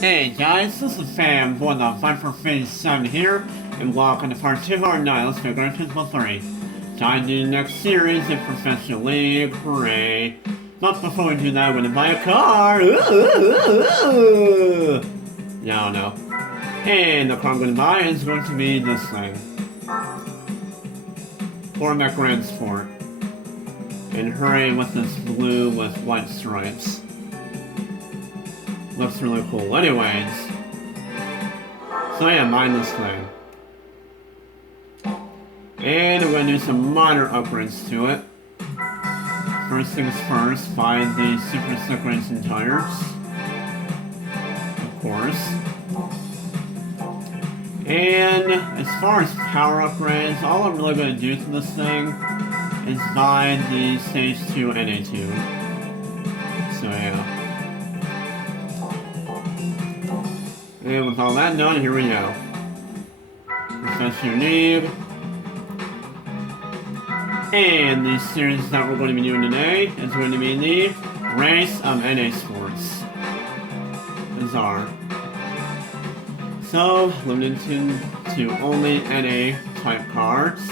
Hey guys, this is Sam, born the Fight for Phase 7 here, and welcome to part 209. Let's go Gran Turismo 3. Time to do the next series in Professional League, hooray. But before we do that, we're gonna buy a car! No. And the car I'm gonna buy is going to be this thing. Format Grand Sport. And hooray with this blue with white stripes. Looks really cool. Anyways. So yeah, mine this thing. And we're gonna do some minor upgrades to it. First things first, buy the Super Slick Racing tires. Of course. And as far as power upgrades, all I'm really gonna do to this thing is buy the Stage 2 NA2. So yeah. And with all that done, here we go. Professional League. And the series that we're going to be doing today is going to be the Race of NA Sports. Bizarre. So, limited to only NA type cars.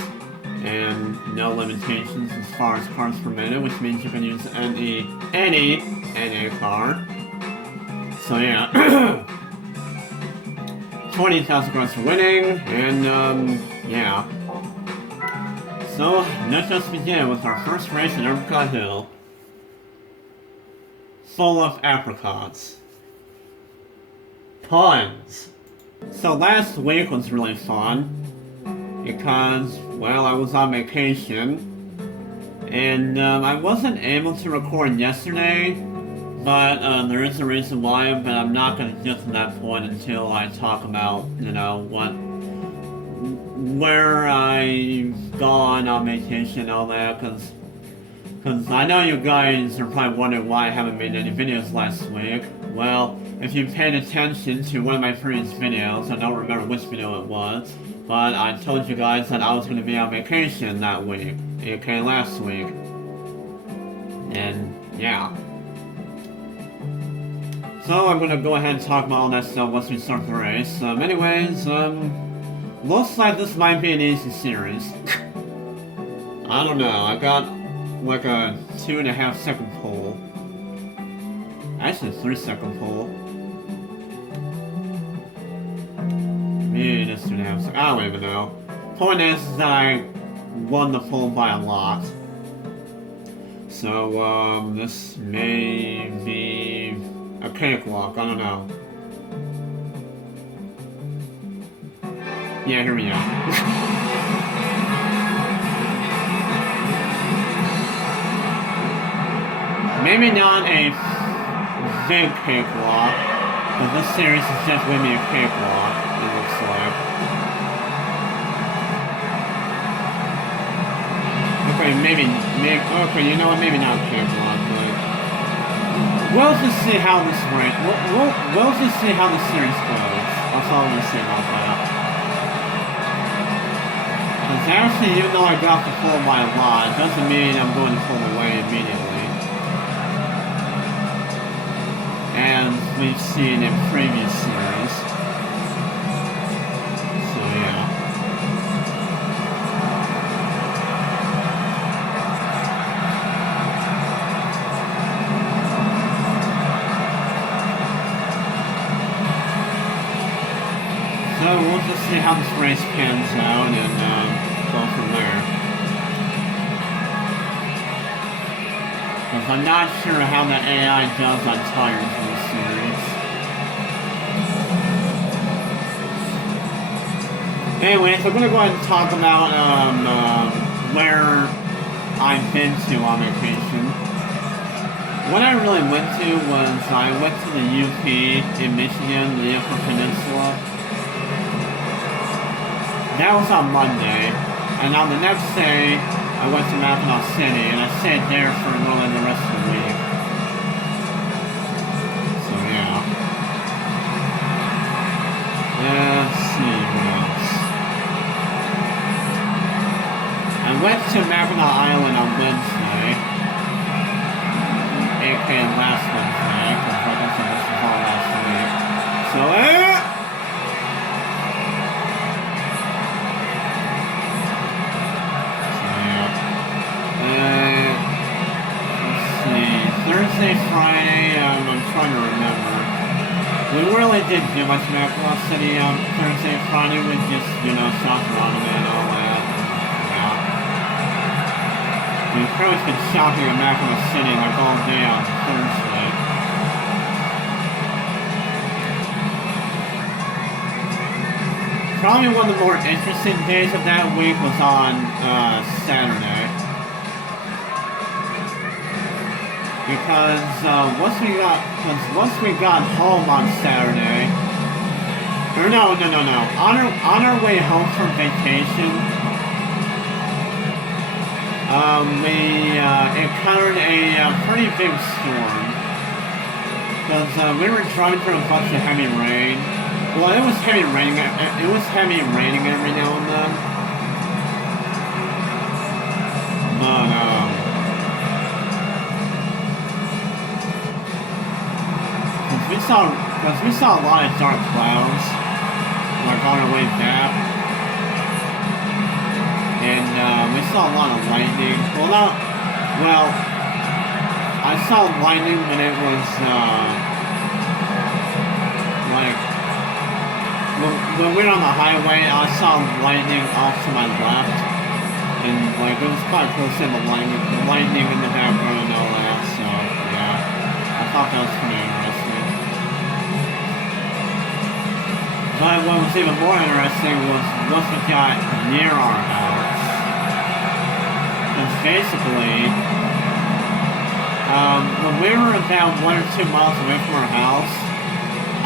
And no limitations as far as cars per minute, which means you can use any NA car. So yeah. 20,000 points for winning, and yeah. So, let's just begin with our first race in Apricot Hill. Full of apricots. Puns. So last week was really fun, because, well, I was on vacation, and I wasn't able to record yesterday, but there is a reason why, but I'm not going to get to that point until I talk about, you know, where I've gone on vacation and all that, because I know you guys are probably wondering why I haven't made any videos last week. Well, if you paid attention to one of my previous videos, I don't remember which video it was, but I told you guys that I was going to be on vacation that week, aka last week. And, yeah. So I'm gonna go ahead and talk about all that stuff once we start the race. Anyways, looks like this might be an easy series. I don't know, I got like a 2.5 second pole. Actually, 3-second pole. Maybe just 2.5 seconds. I don't even know. Point is that I won the pole by a lot. So, this may be a cakewalk, I don't know. Yeah, here we go. Maybe not a big cakewalk, but this series is definitely going to be a cakewalk, it looks like. Okay, okay, you know what, maybe not a cakewalk, but we'll just see how this ranks. We'll just see how the series goes. That's all I'm gonna say about that. Because actually, even though I got the full by a lot, it doesn't mean I'm going to pull away immediately. As we've seen in previous series. So yeah. So we'll just see how this race pans out and go from there. Because I'm not sure how the AI does on tires in this series. Anyways, I'm going to go ahead and talk about where I've been to on vacation. What I really went to was I went to the UP in Michigan, the Upper Peninsula. That was on Monday, and on the next day, I went to Mackinac City, and I stayed there for really the rest of the week. So yeah. Let's see what else. I went to Mackinac Island on Wednesday, aka last Wednesday, because like I said, this was all last week. So, let's see. Thursday, Friday, I'm trying to remember. We really didn't do much Macross City Thursday, Friday. We just, shop around and all that. Yeah. We've pretty much been shopping at Macross City like all day on Thursday. Probably one of the more interesting days of that week was on Saturday. Because once we got home on Saturday, or no, on our way home from vacation, we encountered a pretty big storm. Because we were driving through a bunch of heavy rain. Well, it was heavy raining. It was heavy raining every now and then. But we saw a lot of dark clouds, like on our way back, and we saw a lot of lightning. Well, I saw lightning when it was when we were on the highway. I saw lightning off to my left, and it was quite close to the lightning in the background and all that. So yeah, I thought that was pretty interesting. But what was even more interesting was once we got near our house. Because basically, when we were about 1 or 2 miles away from our house,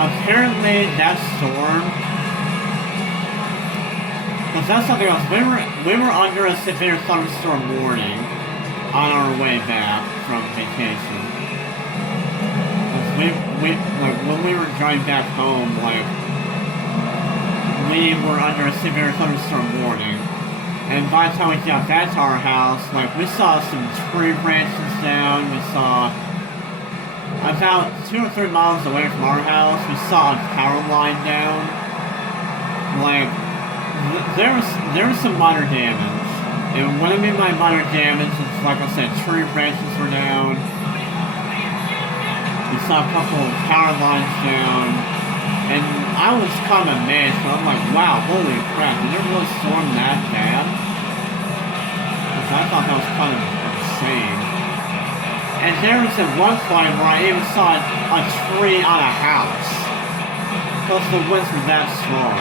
apparently that storm, because that's something else, we were under a severe thunderstorm warning on our way back from vacation. When we were driving back home, we were under a severe thunderstorm warning, and by the time we got back to our house, we saw some tree branches down. We saw about 2 or 3 miles away from our house, we saw a power line down. There was some minor damage, and what I mean by minor damage is, like I said, tree branches were down. We saw a couple of power lines down. And I was kind of amazed, but I'm like, wow, holy crap, did it really storm that bad? Because I thought that was kind of insane. And there was at one point where I even saw a tree on a house. Because the winds were that strong.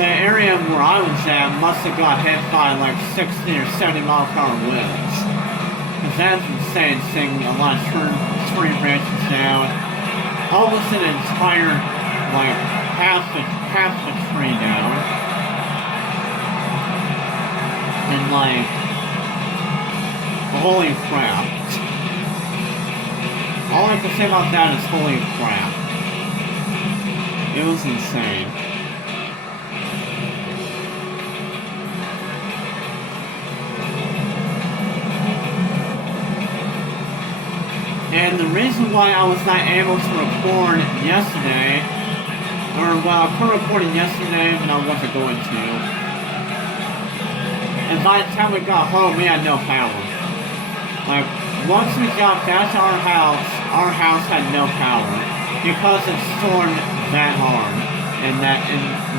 The area where I was at must have got hit by 60 or 70 mile per hour winds. Because that's insane, seeing a lot of tree branches down. Almost an entire, half the tree down. And, holy crap. All I can say about that is holy crap. It was insane. And the reason why I was not able to record yesterday, I couldn't record it yesterday, but I wasn't going to. And by the time we got home, we had no power. Once we got back to our house had no power because it stormed that hard in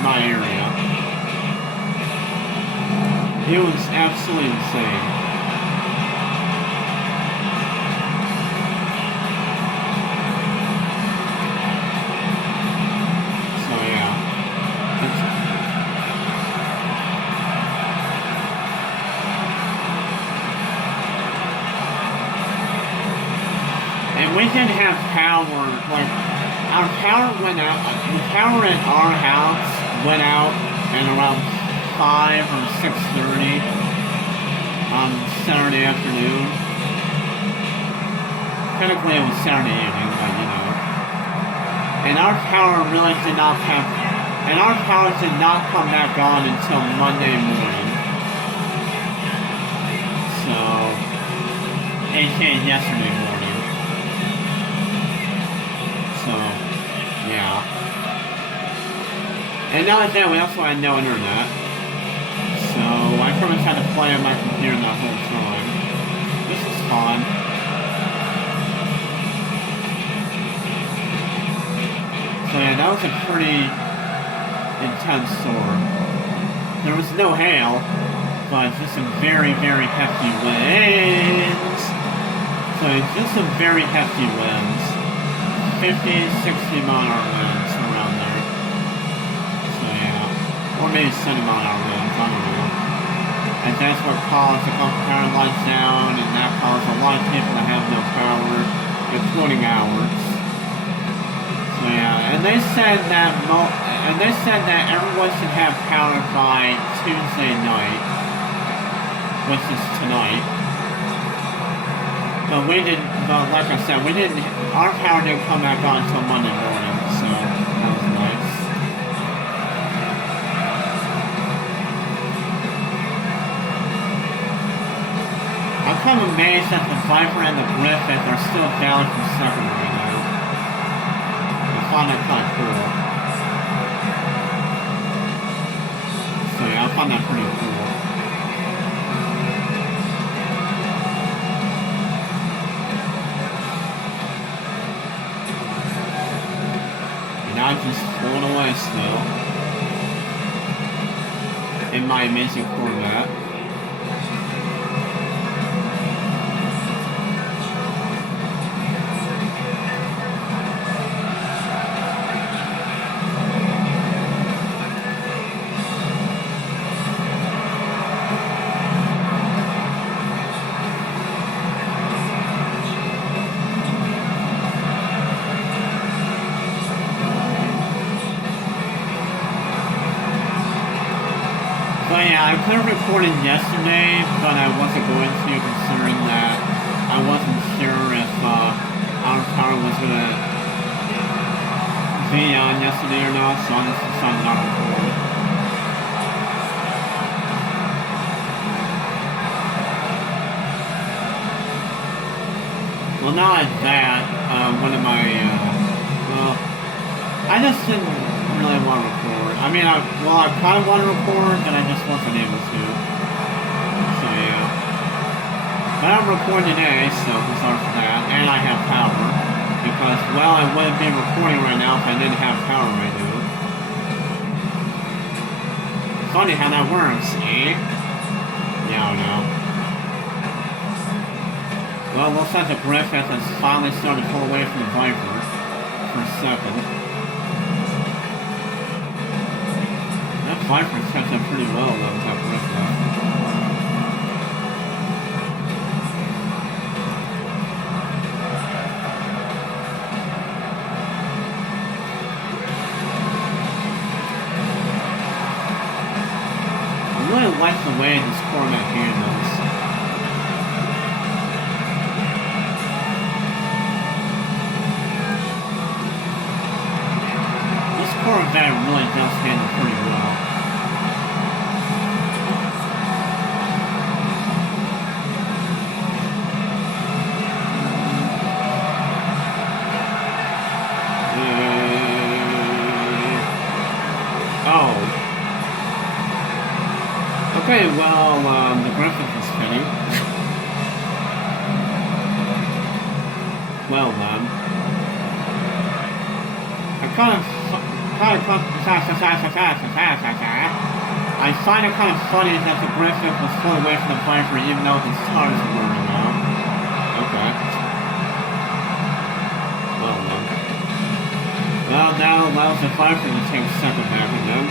my area. It was absolutely insane. We didn't have power, our power went out, the power at our house went out at around 5 or 6:30 on Saturday afternoon. Technically it was Saturday evening, but and our power did not come back on until Monday morning. So, aka yesterday morning. And not only that, we also had no internet. So I pretty much had to play on my computer that whole time. This is fun. So yeah, that was a pretty intense storm. There was no hail, but just some very, very hefty winds. So just some very hefty winds. 50, 60 mile an hour winds around there. So yeah. Or maybe 70 mile an hour winds, I don't know. And that's what caused a couple power lines down, and that caused a lot of people to have no power, including ours. So yeah, and they said that everyone should have power by Tuesday night, which is tonight. But like I said, our power didn't come back on until Monday morning, so that was nice. I'm kind of amazed that the Viper and the Griffith are still down from second right now. I find that kind of cool. So yeah, I find that pretty cool. I'm just flown away still in my amazing Corvette. But yeah, I could have recorded yesterday, but I wasn't going to, considering that I wasn't sure if our power was going to be on yesterday or not, so I just decided not to record. Well, not like that, one of my, well, I just didn't really want to record. I mean, I kind of want to record, but I just wasn't able to. So, yeah. But I'm recording today, so sorry for that. And I have power. Because, well, I wouldn't be recording right now if I didn't have power right now. Funny how that works, eh? Yeah, I know. Well, looks like the Griffith has finally started to pull away from the Viper for a second. Viper kept up pretty well though with that Griffith. I really like the way this Corvette handles. This Corvette really does handle pretty well. Okay, well, the Griffith is spinning. Well then. I find it kind of funny that the Griffith was pulled away from the Viper even though his tires were burning out. Okay. Well then. Well, that allows the Viper to take second back again.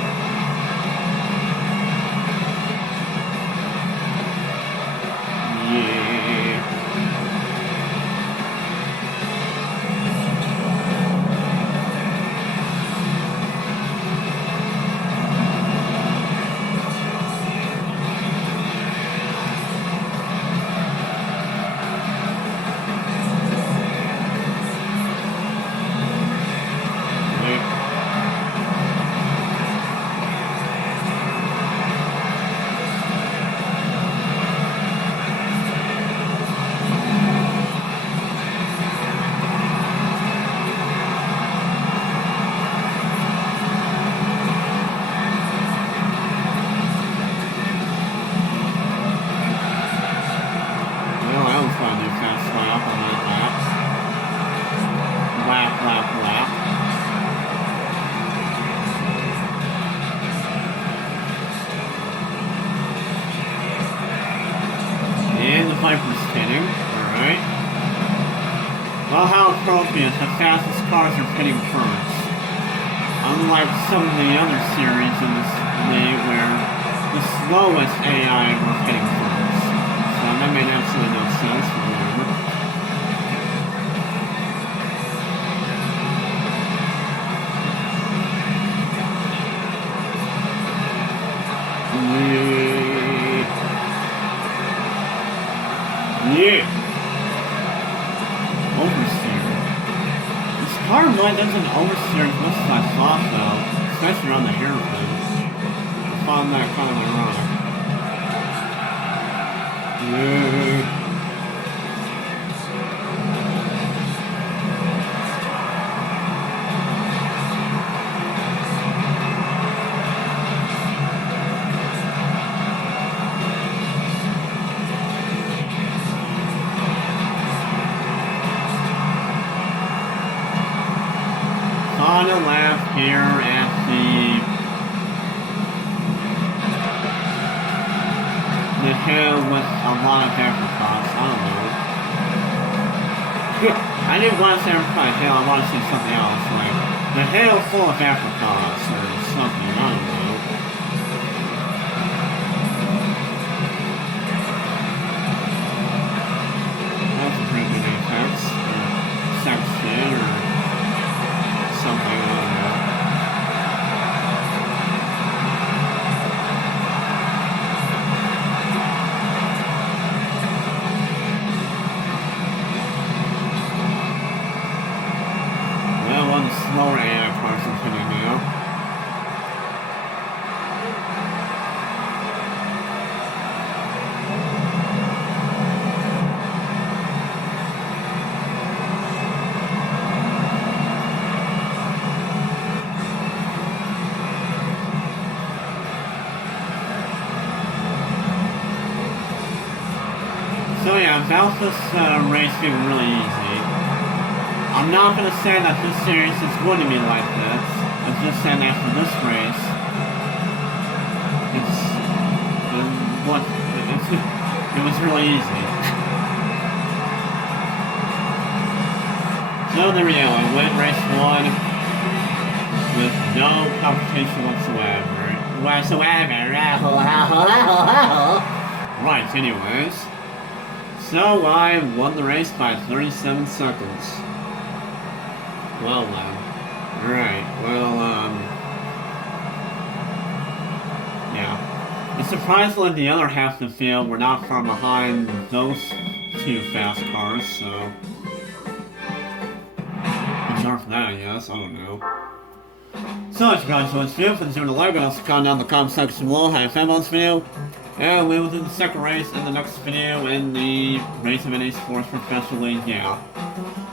lap, lap, lap. And the Viper's spinning. Alright. Well, how appropriate, the fastest cars are pitting first. Unlike some of the other series in this league where the slowest AI were pitting first. So that made absolutely no sense for me. Yeah. Oversteer. This car really doesn't oversteer as much as I thought though, especially around the hairpin. I found that kind of ironic. Yeah. Final lap here at the hill with a lot of apricots. I don't know. I didn't want to say apricot hill, I want to say something else, like the hill full of apricots or something, I don't know. That's a pretty good apex, or section, or something, I don't know. Well, one slower AI cars are hitting now. So yeah, about this race being really easy. I'm not going to say that this series is going to be like this. I'm just saying that for this race, it was really easy. So there we go, I win race 1 with no competition whatsoever. Right, anyways. So I won the race by 37 seconds. Well then. Alright, well, yeah. It's surprisingly the other half of the field were not far behind those two fast cars, so... Bizarre for that, I guess, I don't know. So, if you guys enjoyed this video, please leave a like and also comment down in the comment section below how you found this video. And we will do the second race in the next video in the Race of NA Sports Professional League, yeah.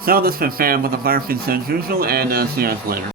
So this has been Fan with the Firefins as usual, and see you guys later.